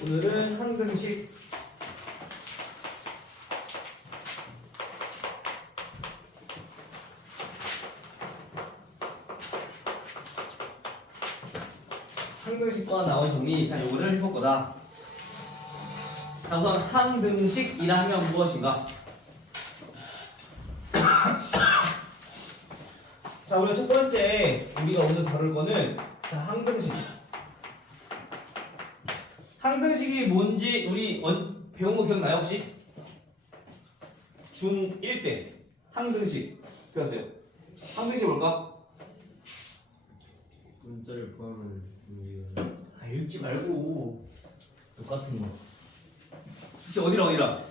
오늘은 항등식 항등식과 나온 정리, 자, 요거를 해볼 거다. 자, 우선 항등식이라 하면 무엇인가? 자, 우리가 첫 번째 우리가 오늘 다룰 거는 자, 항등식. 항등식이 뭔지 우리 배운 거 기억나요 혹시? 중1 때 항등식 배웠어요. 항등식이 뭘까? 문자를 포함하는 아, 읽지 말고 똑같은 거. 그치, 어디랑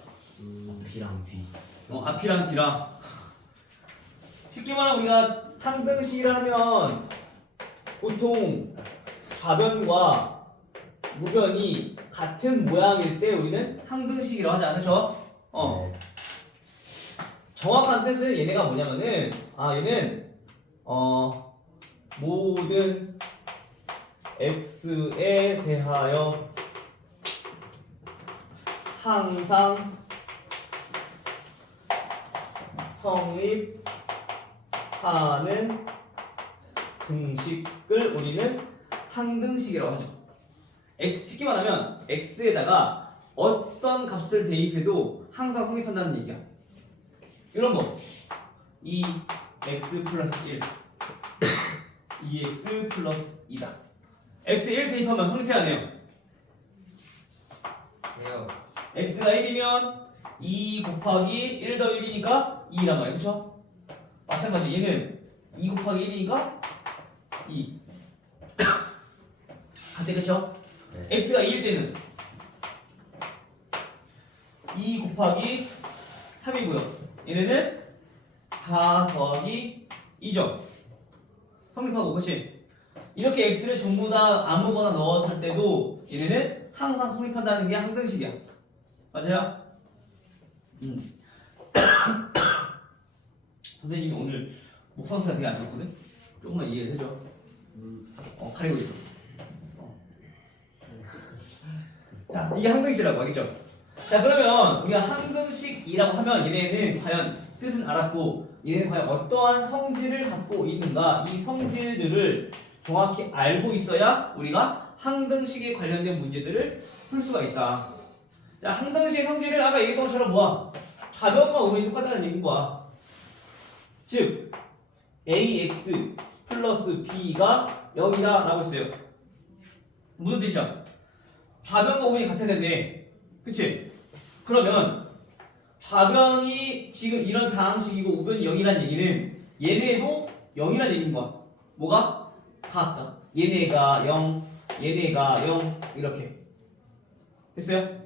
B랑 D. 앞이랑 뒤랑. 쉽게 말하면 우리가 항등식이라 하면 보통 좌변과 무변이 같은 모양일 때 우리는 항등식이라고 하지 않죠? 정확한 뜻은 얘네가 뭐냐면은 얘는 모든 x에 대하여 항상 성립하는 등식을 우리는 항등식이라고 하죠. 쉽게 말하면 x에다가 어떤 값을 대입해도 항상 성립한다는 얘기야. 이런 거 2x 플러스 1 2x 플러스 2다. x 1 대입하면 성립해야 돼요. 해요. x가 1이면 2 곱하기 1 더 1이니까 2란 말이야. 그쵸? 마찬가지 얘는 2 곱하기 1이니까 2 같아. 그쵸? 네. x가 2일 때는 2 곱하기 3이고요. 얘네는 4 더하기 2죠. 성립하고, 그치? 이렇게 x를 전부 다 아무거나 넣었을 때도 얘네는 항상 성립한다는 게 항등식이야. 맞아요? 선생님이 오늘 목 상태가 되게 안 좋거든? 조금만 이해를 해줘. 가리고 있어. 자, 이게 항등식이라고 알겠죠? 자, 그러면 우리가 항등식이라고 하면 얘네는 과연 뜻은 알았고 얘네는 과연 어떠한 성질을 갖고 있는가, 이 성질들을 정확히 알고 있어야 우리가 항등식에 관련된 문제들을 풀 수가 있다. 자, 항등식의 성질을 아까 얘기했던 것처럼 뭐야? 좌변과 우변이 똑같다는 얘기인 거야. 즉 ax 플러스 b가 0이다 라고 했어요. 무슨 뜻이야? 좌변과 우변이 같은 애인데, 그치? 그러면 좌변이 지금 이런 다항식이고 우변이 0이란 얘기는 얘네도 0이란 얘기인 거야. 뭐가? 같다. 얘네가 0, 얘네가 0 이렇게 됐어요?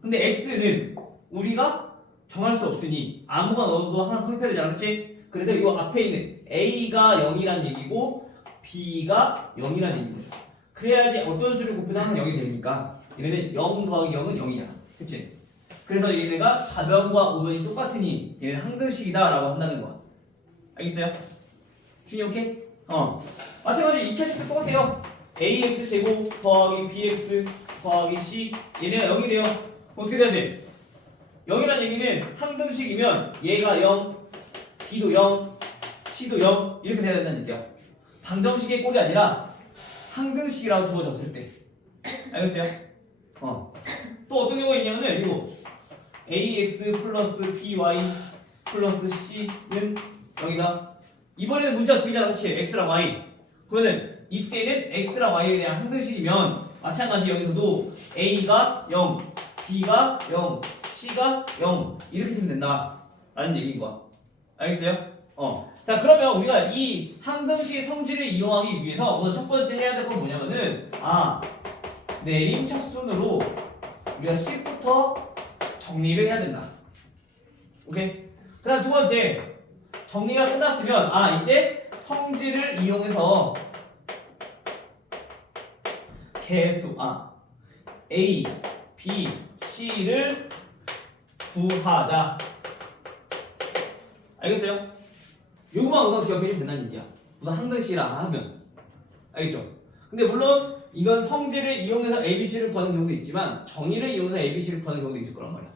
근데 x는 우리가 정할 수 없으니 아무거나 넣어도 하나 성립해야 되잖아. 그치? 그래서 이 앞에 있는 a가 0이란 얘기고 b가 0이란 얘기인 거죠. 그래야지 어떤 수를 곱해도 항상 0이 되니까 얘네는 0 더하기 0은 0이잖아. 그치? 그래서 얘네가 좌변과 우변이 똑같으니 얘는 항등식이다 라고 한다는 거야. 알겠어요? 준이 오케이? 마찬가지 2차식도 똑같아요. ax 제곱 더하기 bx 더하기 c 얘네가 0이래요. 어떻게 돼야 돼? 0이란 얘기는 항등식이면 얘가 0, b도 0, c도 0 이렇게 돼야 된다는 얘기야. 방정식의 꼴이 아니라 항등식이라고 주어졌을 때. 알겠어요? 또 어떤 경우가 있냐면은 이거 ax 플러스 by 플러스 c는 0이다. 이번에는 문제가 들리잖아. 그치? x랑 y. 그러면 이때는 x랑 y에 대한 항등식이면 마찬가지 여기서도 a가 0, b가 0, c가 0 이렇게 되면 된다 라는 얘기인 거야. 알겠어요? 자, 그러면 우리가 이 항등식의 성질을 이용하기 위해서 우선 첫 번째 해야 될 건 뭐냐면은 내림차순으로 우리가 식부터 정리를 해야 된다. 오케이? 그 다음 두 번째, 정리가 끝났으면 이때 성질을 이용해서 개수 A, B, C를 구하자. 알겠어요? 요거만 우선 기억해주면 된다는 얘기야. 우선 항등식이라 하면. 알겠죠? 근데 물론 이건 성질을 이용해서 ABC를 구하는 경우도 있지만 정의를 이용해서 ABC를 구하는 경우도 있을 거란 말이야.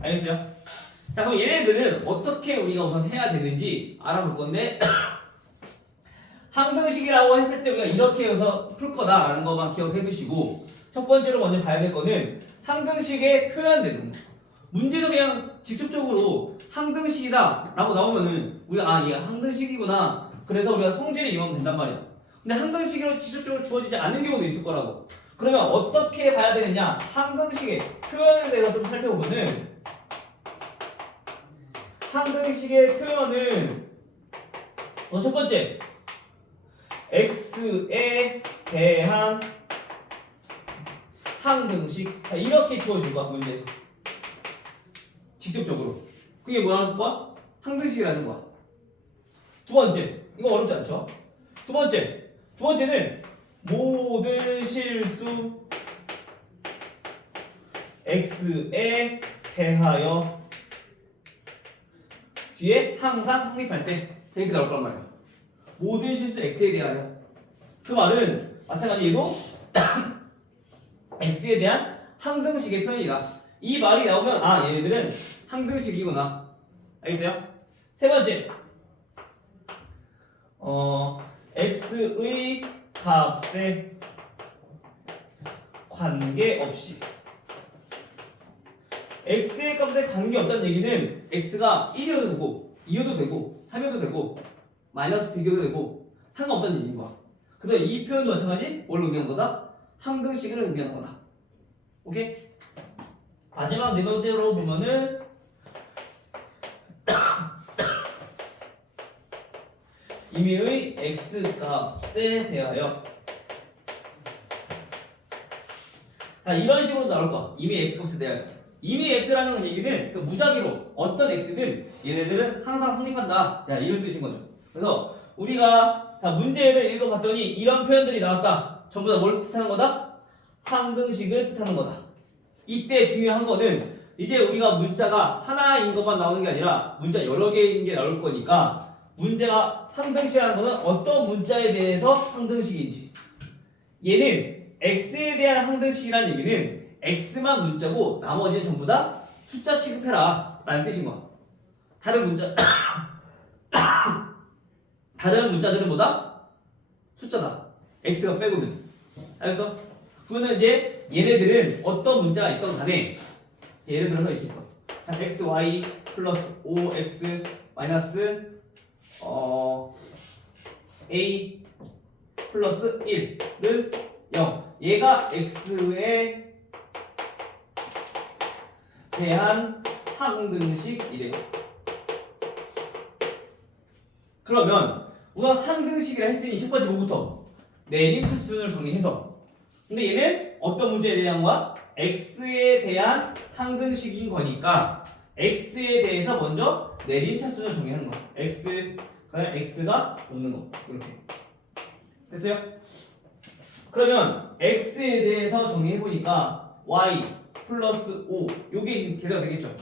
알겠어요? 자, 그럼 얘네들은 어떻게 우리가 우선 해야 되는지 알아볼 건데 항등식이라고 했을 때 우리가 이렇게 해서 풀 거다라는 것만 기억해 두시고 첫 번째로 먼저 봐야 될 거는 항등식의 표현되는 거. 문제에서 그냥 직접적으로 항등식이다 라고 나오면은 우리가 아 얘가 항등식이구나 그래서 우리가 성질을 이용하면 된단 말이야. 근데 항등식으로 직접적으로 주어지지 않은 경우도 있을 거라고. 그러면 어떻게 봐야 되느냐, 항등식의 표현에 대해서 좀 살펴보면은 항등식의 표현은 첫 번째 x에 대한 항등식. 자, 이렇게 주어진 거야 문제에서 직접적으로. 그게 뭐라는 거야? 항등식이라는 거야. 두 번째, 이거 어렵지 않죠? 두 번째는 모든 실수 x에 대하여 뒤에 항상 성립할 때 이렇게 나올 거란 말이야. 모든 실수 x에 대하여. 그 말은 마찬가지 얘도 x에 대한 항등식의 표현이다. 이 말이 나오면 아 얘네들은 항등식이구나. 알겠어요? 세 번째, x의 값에 관계없이. x의 값에 관계없다는 얘기는 x가 1이어도 되고 2여도 되고 3여도 되고 마이너스 비교도 되고 상관없다는 얘기인 거야. 그래서 이 표현도 마찬가지 뭘 의미하는 거다? 항등식을 의미하는 거다. 오케이? 마지막 네 번째로 보면은 임의의 x값에 대하여. 자, 이런 식으로 나올 거야. 임의 x값에 대하여. 임의 x라는 얘기는 그 무작위로 어떤 x든 얘네들은 항상 성립한다. 야, 이런 뜻인 거죠. 그래서 우리가 자, 문제를 읽어봤더니 이런 표현들이 나왔다. 전부 다 뭘 뜻하는 거다? 항등식을 뜻하는 거다. 이때 중요한 거는 이제 우리가 문자가 하나인 것만 나오는 게 아니라 문자 여러 개인 게 나올 거니까 문제가 항등식이라는 거는 어떤 문자에 대해서 항등식인지. 얘는 x에 대한 항등식이라는 얘기는 x만 문자고 나머지는 전부 다 숫자 취급해라 라는 뜻인 거야. 다른 문자 다른 문자들은 뭐다? 숫자다. x가 빼고는. 알겠어? 그러면 이제 얘네들은 어떤 문자가 있던 간에 예를 들어서 이렇게 있어. 자, xy 플러스 5x 마이너스 a 플러스 1은 0. 얘가 x에 대한 항등식이래요. 그러면 우선 항등식이라 했으니 첫 번째 뭐부터? 내림차 수준을 정리해서. 근데 얘는 어떤 문제에 대한 거야? x에 대한 항등식인 거니까 x에 대해서 먼저 내림차 수준을 정리하는 거야. x 그다음에 x가 없는 거 이렇게. 됐어요? 그러면 x에 대해서 정리해 보니까 y 플러스 5 요게 계좌가 되겠죠.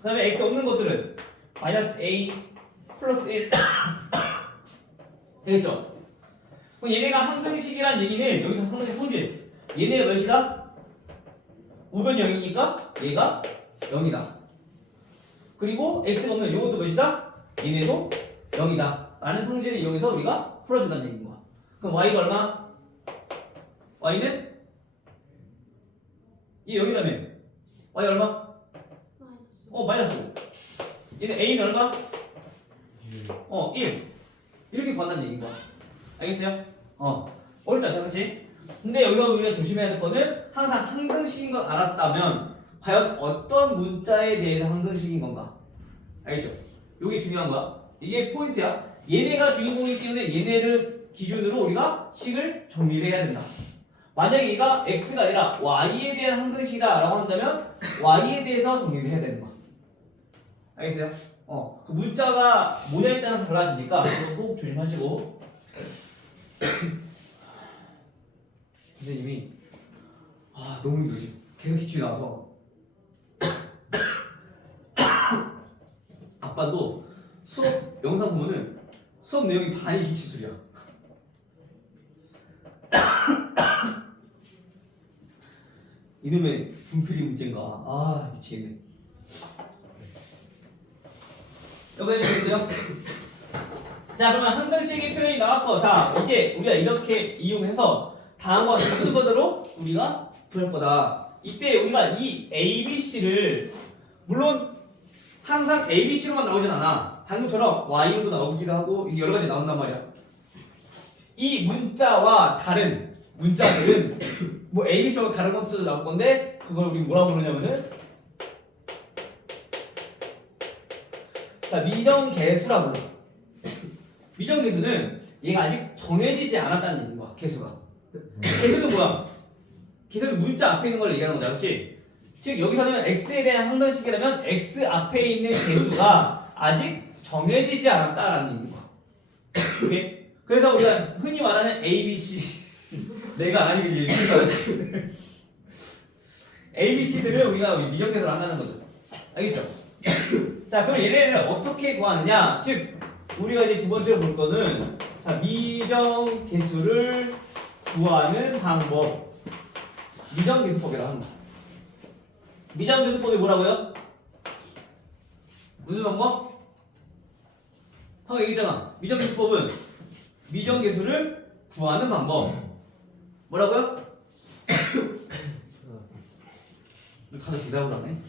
그 다음에 x 없는 것들은 마이너스 a 플러스 1 되겠죠. 그럼 얘네가 항등식이란 얘기는 여기서 항등식 손질. 얘네가 몇이다? 우변 0이니까 얘가 0이다. 그리고 x가 없는 이것도 몇이다? 얘네도 0이다. 라는 성질을 이용해서 우리가 풀어준다는 얘기인 거야. 그럼 y가 얼마? y는 이 0이라면 y 얼마? 마이너스 5. 얘는 a는 얼마? 1. 이렇게 구한다는 얘기인 거야. 알겠어요? 어렵지 않죠, 그치? 근데 여기서 우리가 조심해야 될 거는 항상 항등식인 걸 알았다면 과연 어떤 문자에 대해서 항등식인 건가? 알겠죠? 이게 중요한 거야. 이게 포인트야. 얘네가 주인공이기 때문에 얘네를 기준으로 우리가 식을 정리를 해야 된다. 만약에 얘가 x가 아니라 y에 대한 항등식이다 라고 한다면 y에 대해서 정리를 해야 되는 거야. 알겠어요? 그 문자가 모델에 따라서 달라지니까 그거 꼭 조심하시고. 선생님이 너무 힘들지. 계속 기침이 나와서 아빠도 수업 영상 보면은 수업 내용이 반이 기출술이야. 이놈의 분필이 문제인가? 아 미치겠네. 여기까지 되겠어요? 자 그러면 한글식의 표현이 나왔어. 자 이게 우리가 이렇게 이용해서 다음과 같은 순서대로 우리가 구할 거다. 이때 우리가 이 ABC를 물론 항상 ABC로만 나오진 않아. 방금처럼 Y로도 나오기도 하고 이게 여러 가지 나온단 말이야. 이 문자와 다른 문자들은 뭐 ABC와 다른 것들도 나올 건데 그걸 우리 뭐라고 부르냐면은 자 미정계수라고 불러. 미정계수는 얘가 아직 정해지지 않았다는 얘기인 거야. 계수가. 계수는 뭐야? 계수는 문자 앞에 있는 걸 얘기하는 거잖아, 그렇지? 즉 여기서는 x에 대한 항등식이라면 x 앞에 있는 계수가 아직 정해지지 않았다라는 얘기인 거야. 오케이? 그래서 우리가 흔히 말하는 A, B, C 내가 아니게 A, B, C들을 우리가 미정계수로 한다는 거죠. 알겠죠? 자, 그럼 얘네를 어떻게 구하느냐? 즉 우리가 이제 두 번째로 볼 거는 자, 미정계수를 구하는 방법. 미정계수법이라 하는 거야. 미정계수법이 뭐라고요? 무슨 방법? 방금 얘기했잖아. 미정계수법은 미정계수를 구하는 방법. 뭐라고요? 가서 대답을 하네.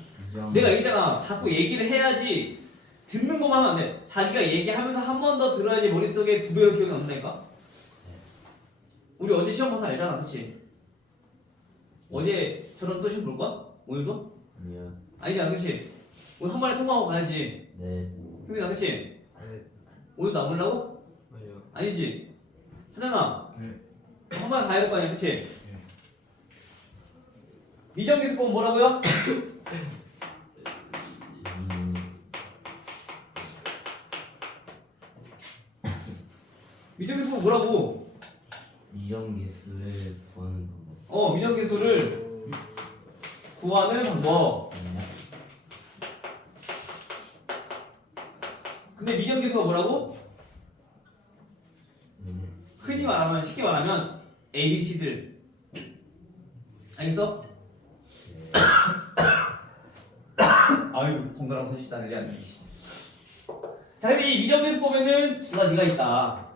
내가 얘기했잖아. 자꾸 얘기를 해야지 듣는 것만 하면 안 돼. 자기가 얘기하면서 한 번 더 들어야지 머릿속에 두 배로 기억이 남는다니까. 우리 어제 시험 봐서 알잖아, 그렇지? 어제처럼 또 시험 볼 거야? 오늘도? 아니요. 아니잖아, 그렇지? 오늘 한 번에 통과하고 가야지. 네. 효민아, 그렇지? 네. 오늘도 안 보려고? 아니요. 아니지? 사장아, 네. 한 번에 가야 될 거 아니야, 그렇지? 미정계수법은 뭐라고요? 미정계수법은 뭐라고? 미정계수를 구하는 방법. 미정계수를 구하는 방법. 근데 미정계수가 뭐라고? 흔히 말하면 쉽게 말하면 A, B, C들. 알겠어? 아이고 번갈아 서시다 내리 안 되지. 자, 이 미정계수법에는 두 가지가 있다.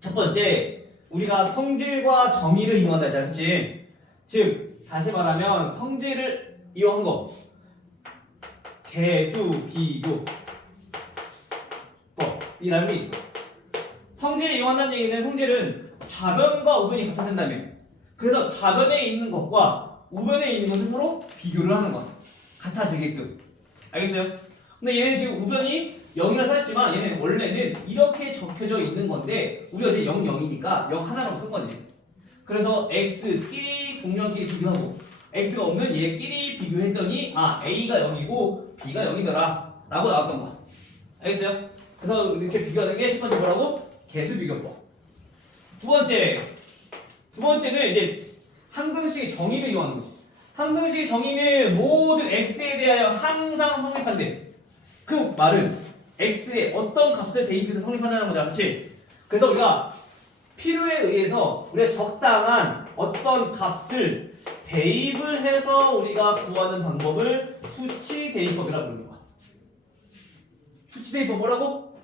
첫 번째, 우리가 성질과 정의를 이용한다 했잖아, 그렇지? 즉 다시 말하면 성질을 이용한 거. 개수 비교 법이라는 게 있어. 성질을 이용한다는 얘기는 성질은 좌변과 우변이 같아진다며. 그래서 좌변에 있는 것과 우변에 있는 것을 서로 비교를 하는 거야. 같아지게끔. 알겠어요? 근데 얘는 지금 우변이 0이라 써있지만 얘는 원래는 이렇게 적혀져 있는 건데 우리가 이제 0, 0이니까 0 하나로 쓴 거지. 그래서 x끼리 공룡끼리 비교하고 x가 없는 얘끼리 비교했더니 아 a가 0이고 b가 0이더라 라고 나왔던 거야. 알겠어요? 그래서 이렇게 비교하는 게 첫 번째 뭐라고? 개수 비교법. 두 번째는 이제 항등식의 정의를 이용하는 거지. 항등식의 정의는 모든 x에 대하여 항상 성립한대. 그 말은 x에 어떤 값을 대입해서 성립한다는 거잖아, 그렇지? 그래서 우리가 필요에 의해서 우리가 적당한 어떤 값을 대입을 해서 우리가 구하는 방법을 수치 대입법이라고 부르는 거야. 수치 대입법 뭐라고?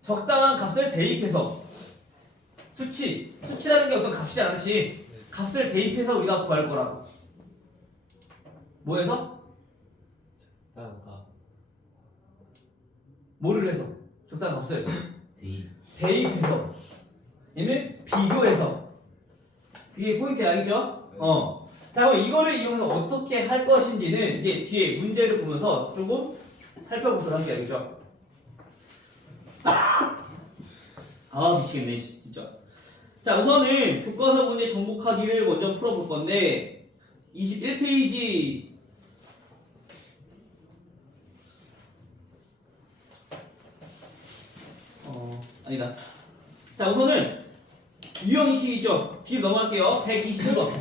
적당한 값을 대입해서 수치라는 게 어떤 값이잖아, 그렇지? 값을 대입해서 우리가 구할 거라고. 뭐해서? 뭐를 해서? 적당한 값을 대입해서. 얘는 비교해서. 그게 포인트야, 알겠죠? 자, 그럼 이거를 이용해서 어떻게 할 것인지는 이제 뒤에 문제를 보면서 조금 살펴보도록 할게요, 알겠죠? 아 미치겠네 진짜. 자, 우선은 교과서 문제 정복하기를 먼저 풀어볼 건데 21페이지 아니다. 자, 우선은 유형이 있죠. 뒤로 넘어갈게요. 121번.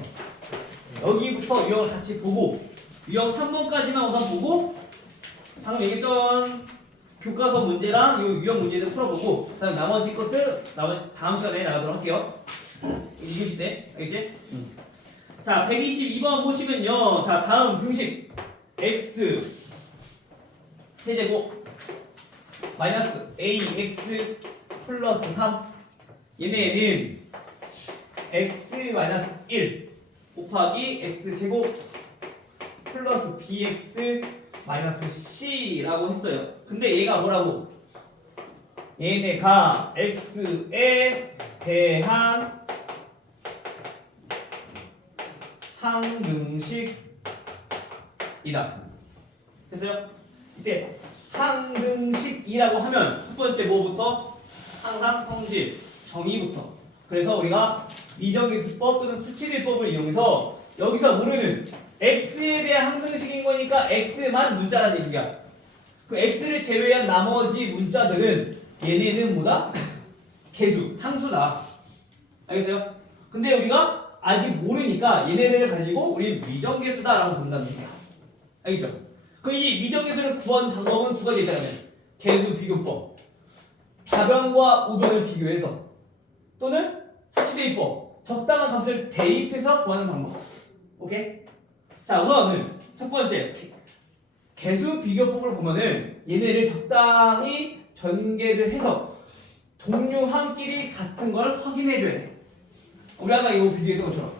여기부터 유형을 같이 보고 유형 3번까지만 우선 보고 방금 얘기했던 교과서 문제랑 요 유형 문제들 풀어보고 그다음 나머지 것들 다음 시간에 나가도록 할게요. 2교시 때 알겠지? 자 122번 보시면요. 자 다음 등식 x 세제곱 마이너스 ax 플러스 3 얘네는 x 마이너스 1 곱하기 x제곱 플러스 bx 마이너스 c라고 했어요. 근데 얘가 뭐라고? 얘네가 x에 대한 항등식이다. 됐어요? 이때 항등식이라고 하면 첫 번째 뭐부터? 항상 성질, 정의부터. 그래서 우리가 미정계수법 또는 수치대법을 이용해서 여기서 모르는 x에 대한 항등식인 거니까 x만 문자라는 얘기야. 그 x를 제외한 나머지 문자들은 얘네는 뭐다? 개수, 상수다. 알겠어요? 근데 우리가 아직 모르니까 얘네를 가지고 우리 미정계수다라고 본다는 얘기야. 알겠죠? 그럼 이 미정계수를 구하는 방법은 두 가지 있다면 개수 비교법, 좌변과 우변을 비교해서 또는 수치대입법, 적당한 값을 대입해서 구하는 방법. 오케이? 자 우선은 첫 번째 개수 비교법을 보면은 얘네를 적당히 전개를 해서 동류항끼리 같은 걸 확인해줘야 돼. 우리 아까 이거 비교했던 것처럼.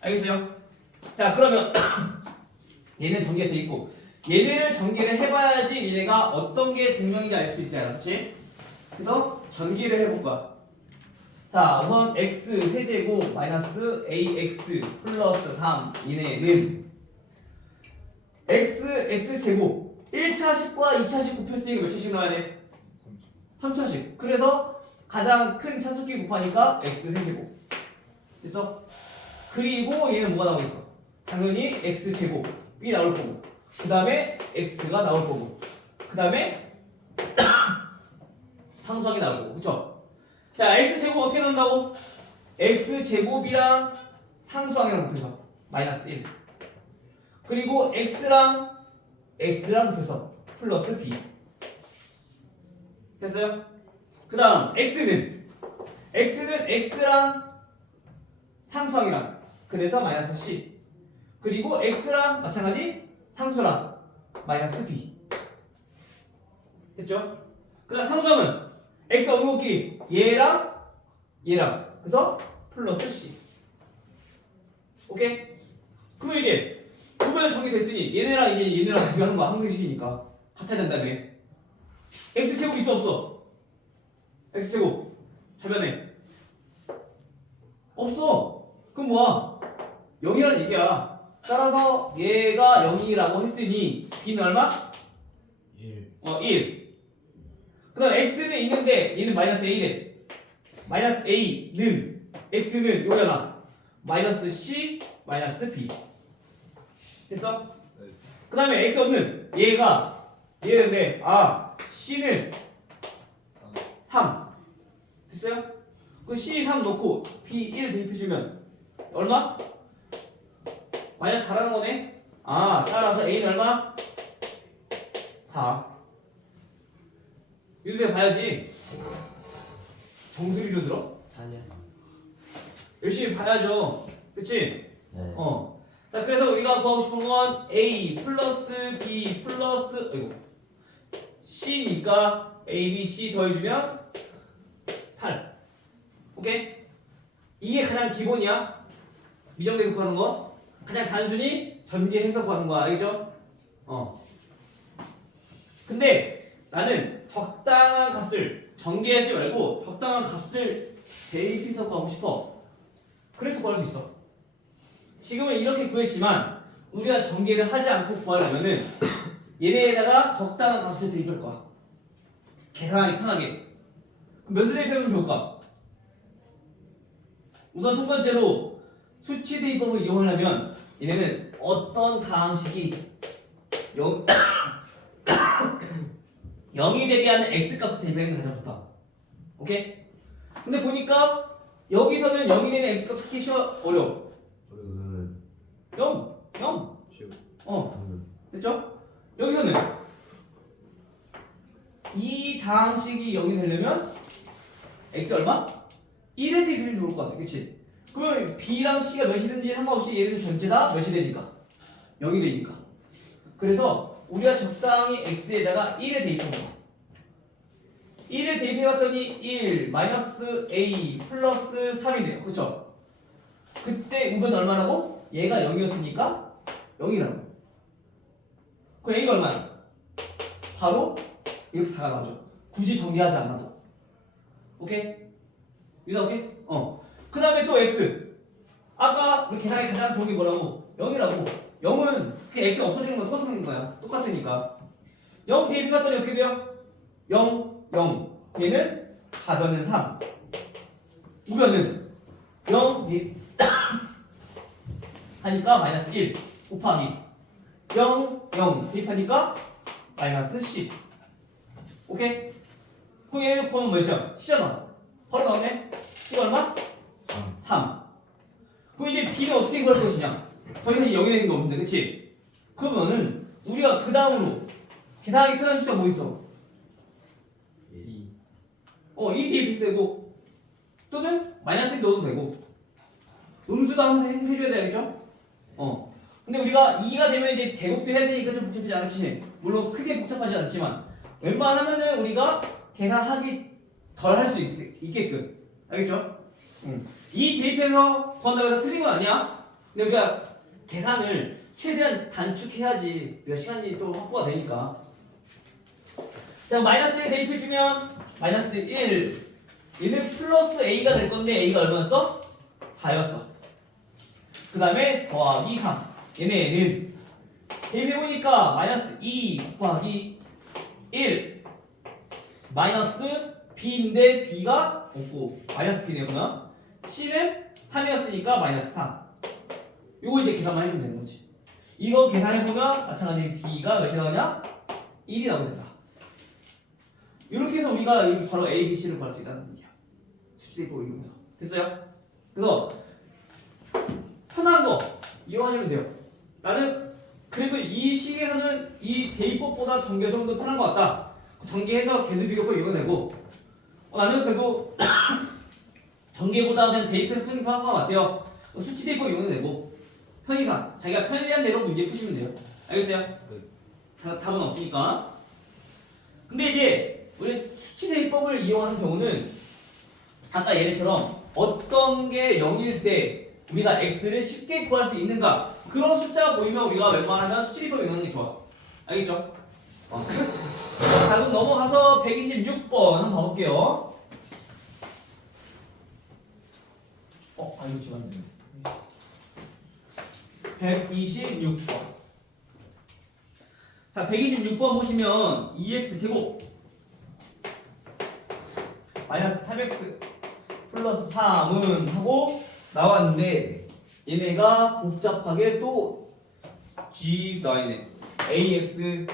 알겠어요? 자 그러면 얘는 전개돼 있고 얘네를 전개를 해봐야지 얘네가 어떤 게 동명인지 알 수 있잖아, 그렇지? 그래서 전개를 해볼 거야. 자 우선 x 세제곱 마이너스 ax 플러스 3 얘네는 x제곱 1차식과 2차식 곱했으니까 몇 차씩 나와야 돼? 3차식. 그래서 가장 큰 차수끼리 곱하니까 x세제곱 됐어? 그리고 얘는 뭐가 나오고 있어? 당연히 x제곱이 나올 거고 그 다음에 x가 나올 거고 그 다음에 상수항이 나올 거고 그쵸? 자 x제곱 어떻게 나온다고? x제곱이랑 상수항이랑 곱해서 마이너스 1 그리고 x랑 곱해서 플러스 b 됐어요? 그 다음 x는 x랑 상수항이랑 그래서 마이너스 c 그리고 x랑 마찬가지 상수랑 마이너스 b 됐죠? 그 다음 상수항은 x 어느 곱기 얘랑 그래서 플러스 c 오케이? 그러면 이제 구별은 정리됐으니 얘네랑 비교하는 거 항등식이니까 같아야 된다며. x제곱 있어 없어? x제곱 잘 변해 없어. 그럼 뭐야? 0이라는 얘기야. 따라서 얘가 0이라고 했으니 b는 얼마? 1 1. 그 다음 x는 있는데 얘는 마이너스 a래. 마이너스 a는 x는 요잖아. 마이너스 c 마이너스 b 됐어? 그 다음에 x 없는 얘는데 c는 3 됐어요? 그 c 3 넣고 b 1 대입해주면 얼마? 마이너스 4라는 거네. 따라서 a는 얼마? 4 유수해 봐야지. 정수리로 들어? 4년 열심히 봐야죠. 그치? 네. 자 그래서 우리가 구하고 싶은 건 a 플러스 b 플러스 c니까 a, b, c 더해주면 8 오케이? 이게 가장 기본이야. 미정계수 구하는 거 가장 단순히 전개해서 구하는 거야. 알겠죠? 근데 나는 적당한 값을 전개하지 말고 적당한 값을 대입해서 구하고 싶어. 그래도 구할 수 있어. 지금은 이렇게 구했지만 우리가 전개를 하지 않고 구하려면은 얘네에다가 적당한 값을 대입할 거야. 계산하기 편하게. 그럼 몇을 대입하면 좋을까? 우선 첫 번째로 수치 대입법을 이용하려면 얘네는 어떤 다항식이 0이 되게 하는 x값을 대입하는 게 가장 좋다. 오케이? 근데 보니까 여기서는 0이 되는 x값 찾기 어려워. 0 됐죠? 여기서는 이 다항식이 0이 되려면 x 얼마? 1에 대비면 좋을 것 같아. 그치? 그러면 b랑 c가 몇이든지 상관없이 얘는 전체 다 몇이 되니까? 0이 되니까. 그래서 우리가 적당히 x에다가 1을 대입한 거야. 1을 대입해봤더니 1 마이너스 a 플러스 3이네요. 그쵸? 그때 우변 얼마라고? 얘가 0이었으니까 0이라고. 그 a가 얼마야? 바로 이렇게 다 나오죠. 굳이 정리하지 않아도. 오케이? 이다 오케이? 그 다음에 또 x. 아까 우리 계산이 가장 좋은 게 뭐라고? 0이라고. 0은 그 x가 없어지는 건 똑같은 거야. 똑같으니까. 0 대입해봤더니 어떻게 돼요? 0, 0. 얘는 가변은 3. 우변은 0 대입 하니까 마이너스 1 곱하기 0, 0 대입하니까 마이너스 10. 오케이? 그럼 얘 보면 몇이야? C잖아. 바로 나오네. C가 얼마? 3. 그럼 이제 B는 어떻게 구할 것이냐? 더 이상 0이 되는 게 없는데, 그치? 그러면은 우리가 그 다음으로 계산하기 편한 숫자 뭐 있어? 2. 2 대입해도 되고 또는 마이너스 1 넣어도 되고 음수도 항상 해줘야 되겠죠? 근데 우리가 2가 되면 이제 대곱도 해야 되니까 좀 복잡하지 않지. 물론 크게 복잡하지 않지만 웬만하면은 우리가 계산하기 덜 할 수 있게끔. 알겠죠? 2 대입해서 구한다고 해서 틀린 건 아니야. 근데 우리가 계산을 최대한 단축해야지 우리가 시간이 또 확보가 되니까. 자, 마이너스 1 대입해주면 마이너스 1 얘는 플러스 a가 될 건데 a가 얼마였어? 4였어. 그 다음에 더하기 3 얘네는 대입해보니까 마이너스 2 곱하기 1 마이너스 b인데 b가 없고 마이너스 b네요. 그러면 c는 3이었으니까 마이너스 3. 요거 이제 계산만 해주면 되는 거지. 이거 계산해보면 마찬가지 b가 몇이 나오냐? 1이 나오게 된다. 이렇게 해서 우리가 여기 바로 a, b, c를 구할 수 있다는 얘기야. 수치대입법을 이용해서. 됐어요? 그래서 편한 거 이용하시면 돼요. 나는 그래도 이 시기에서는 이 대입법보다 전개 좀 더 편한 것 같다. 전개해서 계수 비교법 이용해내고 나는 그래도 전개보다 그냥 대입해서 푸는 게 편한 것 같아요. 수치 대입법 이용해내고 편의상 자기가 편리한 대로 문제 푸시면 돼요. 알겠어요? 답은 없으니까. 근데 이제 우리 수치 대입법을 이용하는 경우는 아까 예를처럼 어떤 게 0일 때 우리가 x를 쉽게 구할 수 있는가 그런 숫자가 보이면 우리가 웬만하면 수치 대입법 이용하는 게 좋아. 알겠죠? 자, 그럼 넘어가서 126번 한번 봐볼게요. 이거 지금 안 되네. 126번. 자, 126번 보시면 2x 제곱 마이너스 3x 플러스 3은 하고 나왔는데 얘네가 복잡하게 또 g 나와있네. ax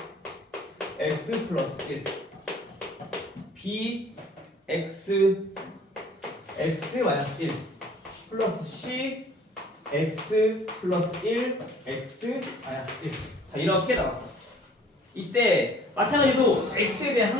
x 플러스 1 b x x 마이너스 1 플러스 c x 플러스 1 x 마이너스 1. 자, 이렇게 나왔어. 이때 마찬가지로 x에 대한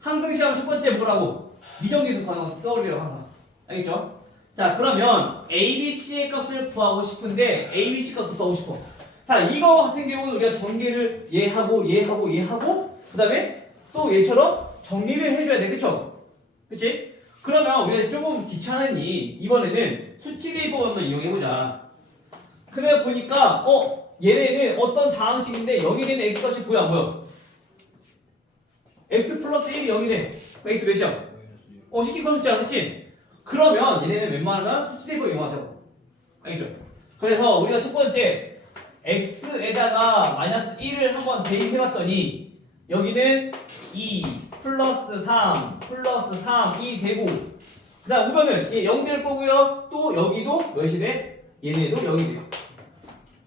항등식하면 첫 번째 뭐라고? 미정계수 구하는 거 떠올려요 항상. 알겠죠? 자, 그러면 a, b, c의 값을 구하고 싶은데 a, b, c 값을 구하고 싶어. 자, 이거 같은 경우는 우리가 전개를 얘하고 그 다음에 또 얘처럼 정리를 해줘야 돼. 그쵸? 그치? 그러면 우리가 조금 귀찮으니 이번에는 수치 대입법 한번 이용해보자. 그래 보니까 얘네는 어떤 다항식인데 0이 되는 x값이 뭐야 안 보여? x 플러스 1이 0이 돼. 그럼 x 몇이야? 쉽게 구할 수 있잖아. 그치? 그러면 얘네는 웬만하면 수치 대입법 이용하자고. 알겠죠? 그래서 우리가 첫 번째 x에다가 마이너스 1을 한번 대입해봤더니 여기는 2 플러스 3 플러스 3이 되고 그 다음 우변은 0 될 거고요. 또 여기도 몇이 돼? 얘네도 0이 돼요.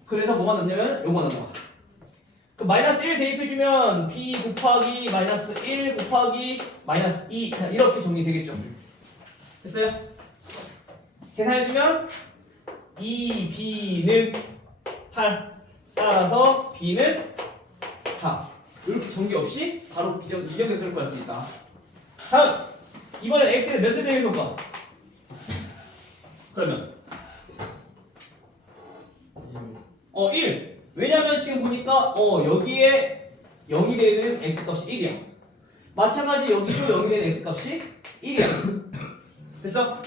그래서 뭐가 남냐면 요거 남아. 그 마이너스 1 대입해주면 b 곱하기 마이너스 1 곱하기 마이너스 2 자, 이렇게 정리되겠죠. 됐어요? 계산해주면 2b는 8 따라서 b는 4 이렇게 전개 없이 바로 비정계수를 구할 수 있다. 다음 이번엔 x를 몇을 대입해볼까? 그러면 1. 왜냐면 지금 보니까 여기에 0이 되는 x값이 1이야. 마찬가지 여기도 0이 되는 x값이 1이야. 됐어?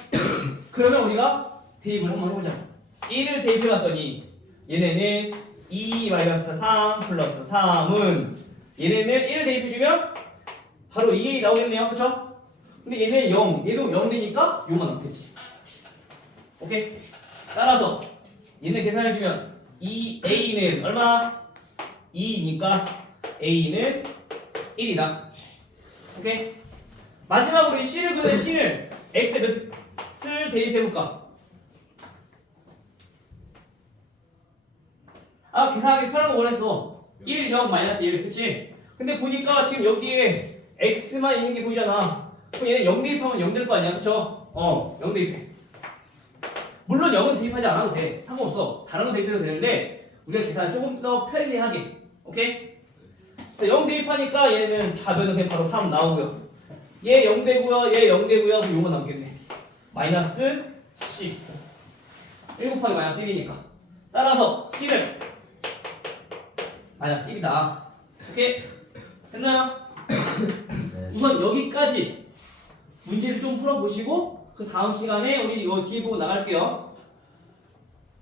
그러면 우리가 대입을 한번 해보자. 1을 대입해봤더니 얘네는 2-3 플러스 3은 얘네는 1을 대입해주면 바로 2이 나오겠네요. 그쵸? 근데 얘는 0, 얘도 0 되니까 요만 남겠지. 오케이? 따라서 얘네 계산해주면 2a는 얼마? 2니까 a는 1이다. 오케이? 마지막으로 우리 c를 구해 c를 x에 몇을 대입해볼까? 계산하기 편한 거 원했어. 1, 0, 마이너스 1, 그치? 근데 보니까 지금 여기에 x만 있는 게 보이잖아. 그럼 얘는 0 대입하면 0 될 거 아니야, 그쵸? 0 대입해. 물론 0은 대입하지 않아도 돼. 상관없어. 다른 거 대입해도 되는데 우리가 계산을 조금 더 편리하게. 오케이? 0 대입하니까 얘는 좌변은 그냥 바로 3 나오고요. 얘 0 되고요. 얘 0 되고요. 그럼 요거 남겠네. 마이너스 10. 1 곱하기 마이너스 1이니까. 따라서 C는 마이너스 1이다. 오케이? 됐나요? 우선 여기까지 문제를 좀 풀어보시고 그 다음 시간에 우리 이거 뒤에 보고 나갈게요.